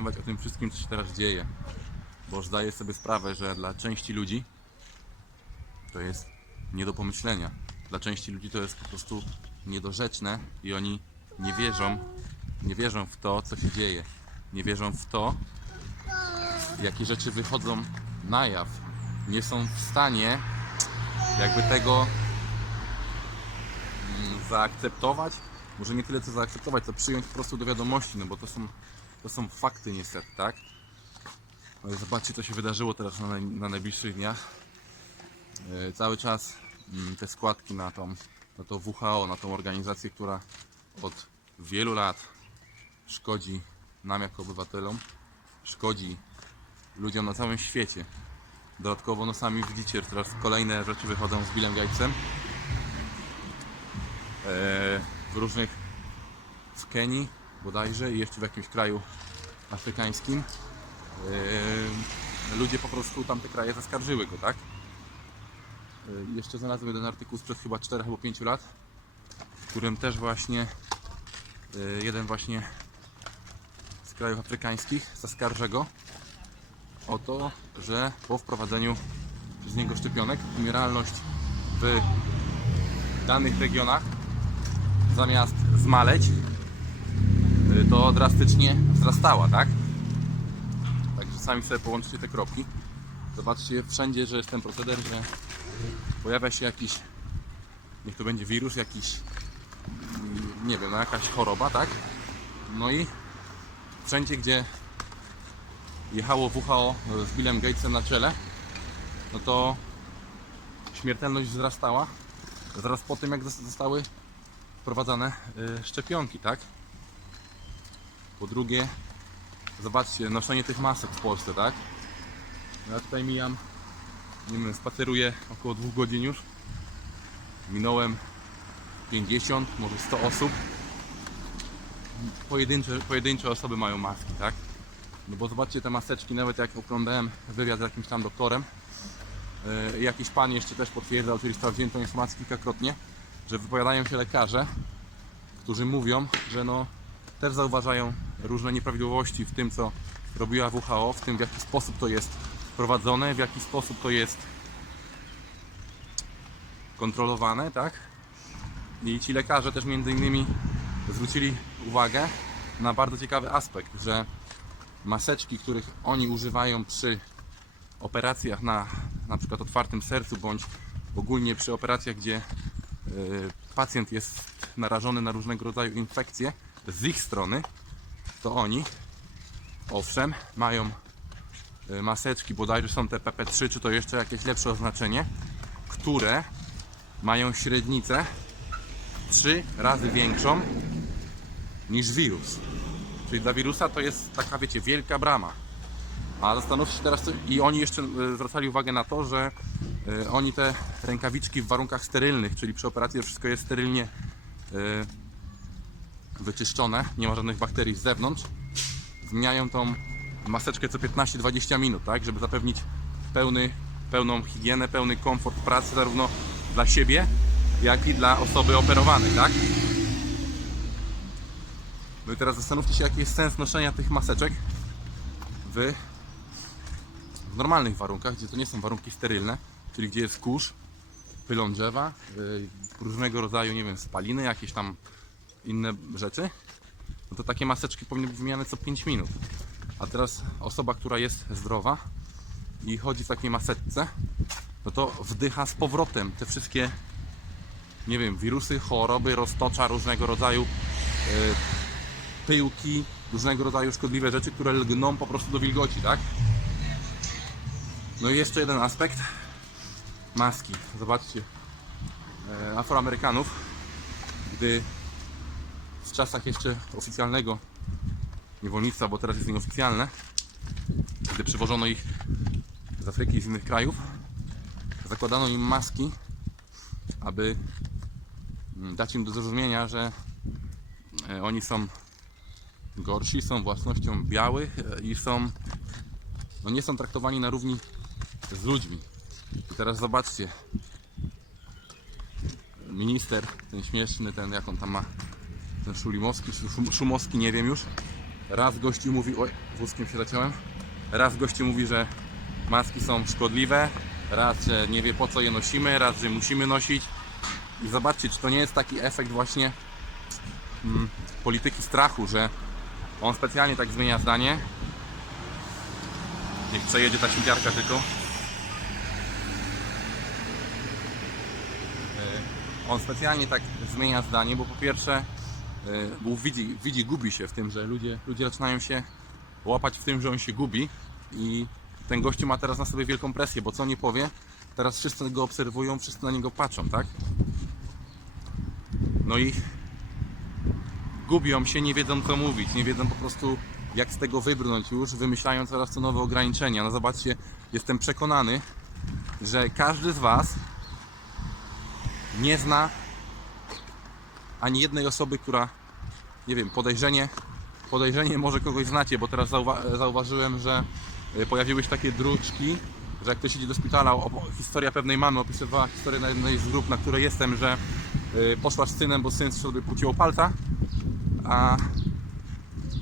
porozmawiać o tym wszystkim, co się teraz dzieje. Bo zdaję sobie sprawę, że dla części ludzi to jest nie do pomyślenia. Dla części ludzi to jest po prostu niedorzeczne i oni nie wierzą, nie wierzą w to, co się dzieje. Nie wierzą w to, jakie rzeczy wychodzą na jaw. Nie są w stanie jakby tego mm, zaakceptować. Może nie tyle co zaakceptować, co przyjąć po prostu do wiadomości, no bo to są, to są fakty niestety, tak? Ale zobaczcie, co się wydarzyło teraz na, na najbliższych dniach. E, cały czas mm, te składki na tą, na to WHO, na tą organizację, która od wielu lat szkodzi nam jako obywatelom, szkodzi ludziom na całym świecie. Dodatkowo no sami widzicie, teraz kolejne rzeczy wychodzą z Billem Gatesem. E, w różnych w Kenii bodajże i jeszcze w jakimś kraju afrykańskim. E, ludzie po prostu tamte kraje zaskarżyły go, tak? E, jeszcze znalazłem jeden artykuł sprzed chyba 4 albo 5 lat, w którym też właśnie e, jeden właśnie z krajów afrykańskich zaskarża go o to, że po wprowadzeniu przez niego szczepionek umieralność w danych regionach zamiast zmaleć to drastycznie wzrastała, tak? Także sami sobie połączcie te kropki. Zobaczcie wszędzie, że jest ten proceder, że pojawia się jakiś niech to będzie wirus, jakiś mm, nie wiem, no jakaś choroba, tak? No i wszędzie, gdzie jechało WHO z Billem Gatesem na czele, no to śmiertelność wzrastała zaraz po tym, jak zos- zostały wprowadzane y, szczepionki, tak? Po drugie, zobaczcie, noszenie tych masek w Polsce, tak? Ja tutaj mijam, nie wiem, spaceruję około dwóch godzin już. Minąłem 50, może 100 osób. Pojedyncze, pojedyncze osoby mają maski, tak? No bo zobaczcie te maseczki, nawet jak oglądałem wywiad z jakimś tam doktorem, yy, jakiś pan jeszcze też potwierdzał, czyli sprawdziłem tą informację kilkakrotnie, że wypowiadają się lekarze, którzy mówią, że no też zauważają różne nieprawidłowości w tym, co robiła WHO, w tym w jaki sposób to jest prowadzone, w jaki sposób to jest kontrolowane, tak? I ci lekarze też między innymi zwrócili uwagę na bardzo ciekawy aspekt, że maseczki, których oni używają przy operacjach na na przykład otwartym sercu bądź ogólnie przy operacjach, gdzie y, pacjent jest narażony na różnego rodzaju infekcje z ich strony, to oni owszem mają y, maseczki, bodajże są te PP3 czy to jeszcze jakieś lepsze oznaczenie, które mają średnicę 3 razy większą niż wirus. Czyli dla wirusa to jest taka, wiecie, wielka brama. A zastanówcie się teraz, i oni jeszcze e, zwracali uwagę na to, że e, oni te rękawiczki w warunkach sterylnych, czyli przy operacji wszystko jest sterylnie wyczyszczone, nie ma żadnych bakterii z zewnątrz, zmieniają tą maseczkę co 15-20 minut, tak, żeby zapewnić pełny, pełną higienę, pełny komfort pracy zarówno dla siebie, jak i dla osoby operowanej, tak? No i teraz zastanówcie się, jaki jest sens noszenia tych maseczek w, w normalnych warunkach, gdzie to nie są warunki sterylne, czyli gdzie jest kurz, pylon drzewa, yy, różnego rodzaju, nie wiem, spaliny, jakieś tam inne rzeczy, no to takie maseczki powinny być wymieniane co 5 minut. A teraz osoba, która jest zdrowa i chodzi w takiej maseczce, no to wdycha z powrotem te wszystkie, nie wiem, wirusy, choroby, roztocza, różnego rodzaju yy, pyłki, różnego rodzaju szkodliwe rzeczy, które lgną po prostu do wilgoci, tak? No i jeszcze jeden aspekt. Maski. Zobaczcie. E, Afroamerykanów, gdy w czasach jeszcze oficjalnego niewolnictwa, bo teraz jest nieoficjalne, gdy przywożono ich z Afryki i z innych krajów, zakładano im maski, aby mm, dać im do zrozumienia, że e, oni są gorsi, są własnością białych e, i są, no nie są traktowani na równi z ludźmi. I teraz zobaczcie, minister, ten śmieszny, ten jak on tam ma, ten Szulimowski, Szum- Szumowski, nie wiem już, raz gościu mówi, oj, wózkiem się zaciąłem, raz gościu mówi, że maski są szkodliwe, raz, że nie wie po co je nosimy, raz, że musimy nosić. I zobaczcie, czy to nie jest taki efekt właśnie mm, polityki strachu, że on specjalnie tak zmienia zdanie. Niech przejedzie ta śmieciarka tylko. E, On specjalnie tak zmienia zdanie, bo po pierwsze e, bo widzi, widzi, gubi się w tym, że ludzie, ludzie zaczynają się łapać w tym, że on się gubi i ten gościu ma teraz na sobie wielką presję, bo co nie powie, teraz wszyscy go obserwują, wszyscy na niego patrzą, tak? No i gubią się, nie wiedzą co mówić, nie wiedzą po prostu jak z tego wybrnąć już, wymyślają coraz to nowe ograniczenia. No zobaczcie, jestem przekonany, że każdy z Was nie zna ani jednej osoby, która, nie wiem, podejrzenie, podejrzenie może kogoś znacie, bo teraz zauwa- zauważyłem, że y, pojawiły się takie druczki, że jak ktoś idzie do szpitala, historia pewnej mamy opisywała historię na jednej z grup, na której jestem, że y, poszła z synem, bo syn sobie płciło palca, a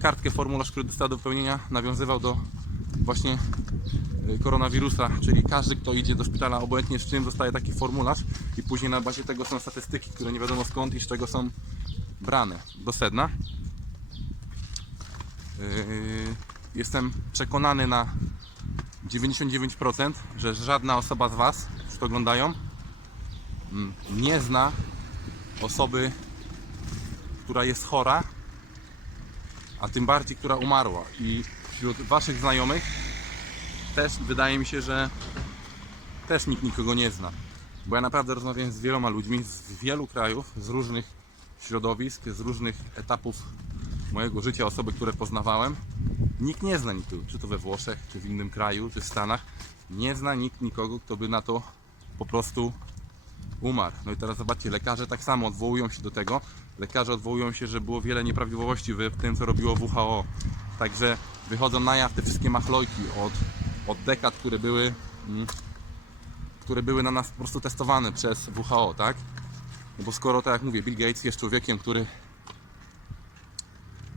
kartkę, formularz, który dostała do wypełnienia nawiązywał do właśnie koronawirusa, czyli każdy, kto idzie do szpitala, obojętnie z czym, dostaje taki formularz i później na bazie tego są statystyki, które nie wiadomo skąd i z czego są brane do sedna. Yy, Jestem przekonany na 99%, że żadna osoba z Was, którzy to oglądają, mm, nie zna osoby, która jest chora, a tym bardziej, która umarła. I wśród Waszych znajomych też wydaje mi się, że też nikt nikogo nie zna. Bo ja naprawdę rozmawiałem z wieloma ludźmi z wielu krajów, z różnych środowisk, z różnych etapów mojego życia, osoby, które poznawałem. Nikt nie zna nikogo, czy to we Włoszech, czy w innym kraju, czy w Stanach. Nie zna nikt nikogo, kto by na to po prostu umarł. No i teraz zobaczcie, lekarze tak samo odwołują się do tego. Lekarze odwołują się, że było wiele nieprawidłowości w tym, co robiło WHO. Także wychodzą na jaw te wszystkie machlojki od, od dekad, które były, mm, które były na nas po prostu testowane przez WHO, tak? No bo skoro, tak jak mówię, Bill Gates jest człowiekiem, który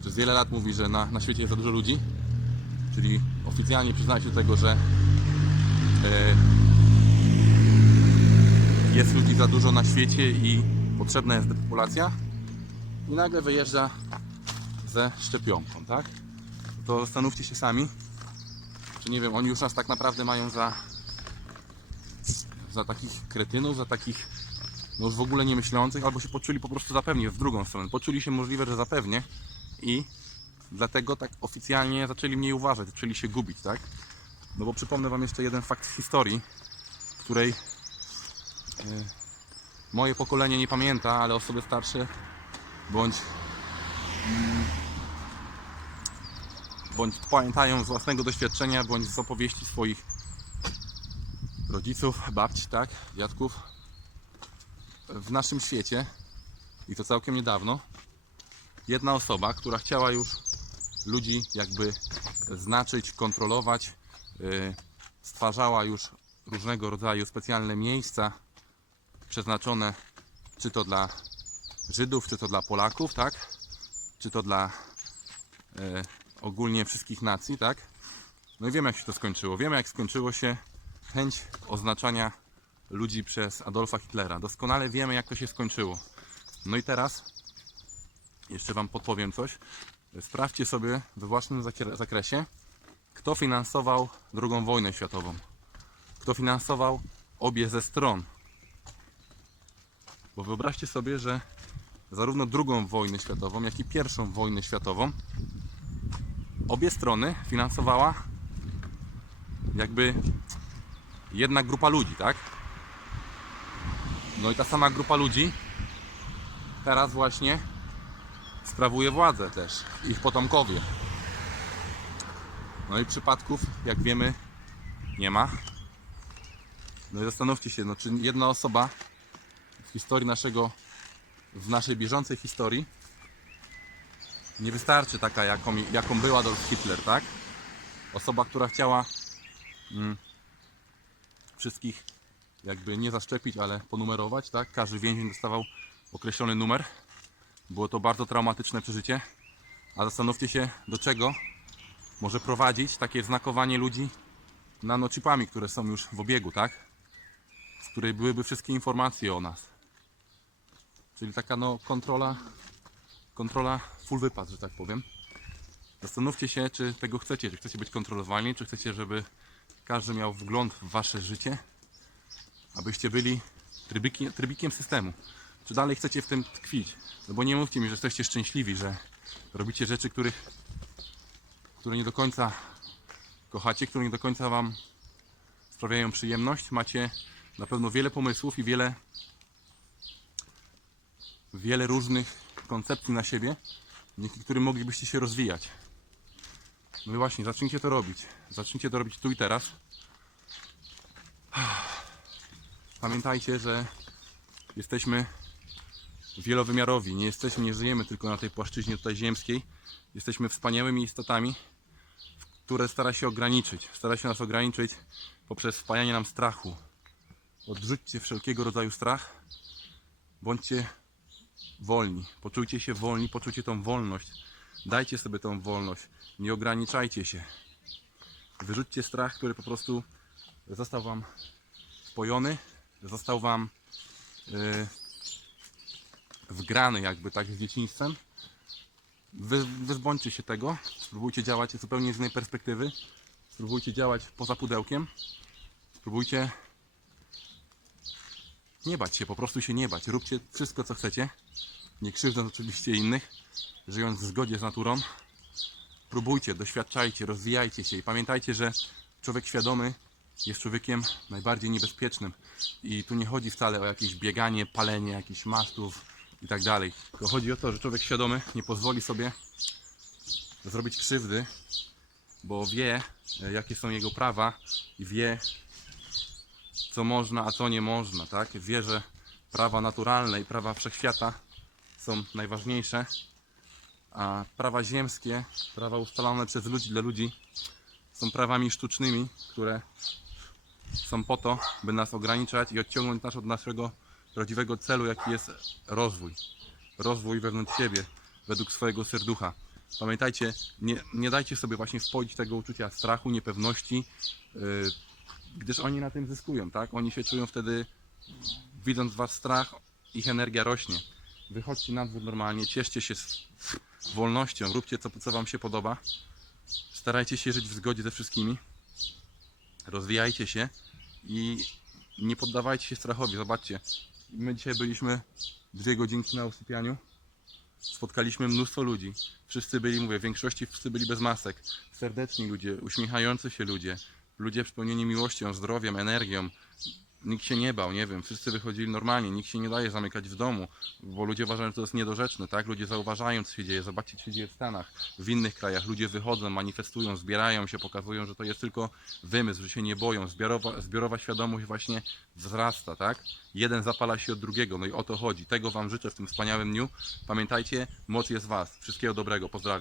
przez wiele lat mówi, że na, na świecie jest za dużo ludzi, czyli oficjalnie przyznaje się do tego, że e, jest ludzi za dużo na świecie i potrzebna jest depopulacja i nagle wyjeżdża ze szczepionką, tak? To zastanówcie się sami, czy nie wiem, oni już nas tak naprawdę mają za za takich kretynów, za takich no już w ogóle nie myślących, albo się poczuli po prostu zapewnie w drugą stronę. Poczuli się możliwe, że zapewnie i dlatego tak oficjalnie zaczęli mniej uważać, zaczęli się gubić, tak? No bo przypomnę Wam jeszcze jeden fakt z historii, której e, moje pokolenie nie pamięta, ale osoby starsze bądź mm, bądź pamiętają z własnego doświadczenia, bądź z opowieści swoich rodziców, babci, tak, dziadków. W naszym świecie, i to całkiem niedawno, jedna osoba, która chciała już ludzi jakby znaczyć, kontrolować, yy, stwarzała już różnego rodzaju specjalne miejsca przeznaczone czy to dla Żydów, czy to dla Polaków, tak? Czy to dla e, ogólnie wszystkich nacji, tak? No i wiemy jak się to skończyło. Wiemy jak skończyło się chęć oznaczania ludzi przez Adolfa Hitlera. Doskonale wiemy jak to się skończyło. No i teraz jeszcze Wam podpowiem coś. Sprawdźcie sobie we własnym zakresie, kto finansował II wojnę światową. Kto finansował obie ze stron. Bo wyobraźcie sobie, że zarówno II wojnę światową, jak i pierwszą wojnę światową obie strony finansowała jakby jedna grupa ludzi, tak? No i ta sama grupa ludzi teraz właśnie sprawuje władzę też, ich potomkowie. No i przypadków, jak wiemy, nie ma. No i zastanówcie się, no czy jedna osoba w historii naszego, w naszej bieżącej historii nie wystarczy taka, jaką, jaką był Adolf Hitler, tak? Osoba, która chciała mm, wszystkich jakby nie zaszczepić, ale ponumerować, tak? Każdy więzień dostawał określony numer. Było to bardzo traumatyczne przeżycie. A zastanówcie się, do czego może prowadzić takie znakowanie ludzi nanochipami, które są już w obiegu, tak? W której byłyby wszystkie informacje o nas. Czyli taka no kontrola, kontrola full wypad, że tak powiem. Zastanówcie się, czy tego chcecie, czy chcecie być kontrolowani, czy chcecie, żeby każdy miał wgląd w wasze życie, abyście byli trybiki, trybikiem systemu. Czy dalej chcecie w tym tkwić? No bo nie mówcie mi, że jesteście szczęśliwi, że robicie rzeczy, których, które nie do końca kochacie, które nie do końca wam sprawiają przyjemność. Macie na pewno wiele pomysłów i wiele wiele różnych koncepcji na siebie, dzięki którym moglibyście się rozwijać. No i właśnie, zacznijcie to robić. Zacznijcie to robić tu i teraz. Pamiętajcie, że jesteśmy wielowymiarowi. Nie jesteśmy, nie żyjemy tylko na tej płaszczyźnie tutaj ziemskiej. Jesteśmy wspaniałymi istotami, które stara się ograniczyć. Stara się nas ograniczyć poprzez wpajanie nam strachu. Odrzućcie wszelkiego rodzaju strach. Bądźcie wolni. Poczujcie się wolni, poczujcie tą wolność. Dajcie sobie tą wolność. Nie ograniczajcie się. Wyrzućcie strach, który po prostu został wam wpojony, został wam yy, wgrany jakby tak z dzieciństwem. Wy, wyzbądźcie się tego. Spróbujcie działać zupełnie z innej perspektywy. Spróbujcie działać poza pudełkiem. Spróbujcie nie bać się, po prostu się nie bać. Róbcie wszystko, co chcecie. Nie krzywdząc oczywiście innych, żyjąc w zgodzie z naturą. Próbujcie, doświadczajcie, rozwijajcie się i pamiętajcie, że człowiek świadomy jest człowiekiem najbardziej niebezpiecznym. I tu nie chodzi wcale o jakieś bieganie, palenie jakichś masztów i tak dalej. Tylko chodzi o to, że człowiek świadomy nie pozwoli sobie zrobić krzywdy, bo wie, e, jakie są jego prawa i wie, co można, a co nie można, tak? Wie, że prawa naturalne i prawa wszechświata są najważniejsze, a prawa ziemskie, prawa ustalone przez ludzi dla ludzi są prawami sztucznymi, które są po to, by nas ograniczać i odciągnąć nas od naszego prawdziwego celu, jaki jest rozwój. Rozwój wewnątrz siebie, według swojego serducha. Pamiętajcie, nie, nie dajcie sobie właśnie wpoić tego uczucia strachu, niepewności, yy, gdyż oni na tym zyskują, tak? Oni się czują wtedy, widząc was strach, ich energia rośnie. Wychodźcie na dwór normalnie, cieszcie się z wolnością, róbcie co, co wam się podoba. Starajcie się żyć w zgodzie ze wszystkimi. Rozwijajcie się i nie poddawajcie się strachowi. Zobaczcie, my dzisiaj byliśmy dwie godzinki na usypianiu. Spotkaliśmy mnóstwo ludzi. Wszyscy byli, mówię, w większości wszyscy byli bez masek. Serdeczni ludzie, uśmiechający się ludzie. Ludzie przepełnieni miłością, zdrowiem, energią. Nikt się nie bał, nie wiem, wszyscy wychodzili normalnie, nikt się nie daje zamykać w domu, bo ludzie uważają, że to jest niedorzeczne, tak? Ludzie zauważają, co się dzieje, zobaczcie, co się dzieje w Stanach, w innych krajach. Ludzie wychodzą, manifestują, zbierają się, pokazują, że to jest tylko wymysł, że się nie boją. Zbiorowa, zbiorowa świadomość właśnie wzrasta, tak? Jeden zapala się od drugiego, no i o to chodzi. Tego Wam życzę w tym wspaniałym dniu. Pamiętajcie, moc jest Was. Wszystkiego dobrego, pozdrawiam.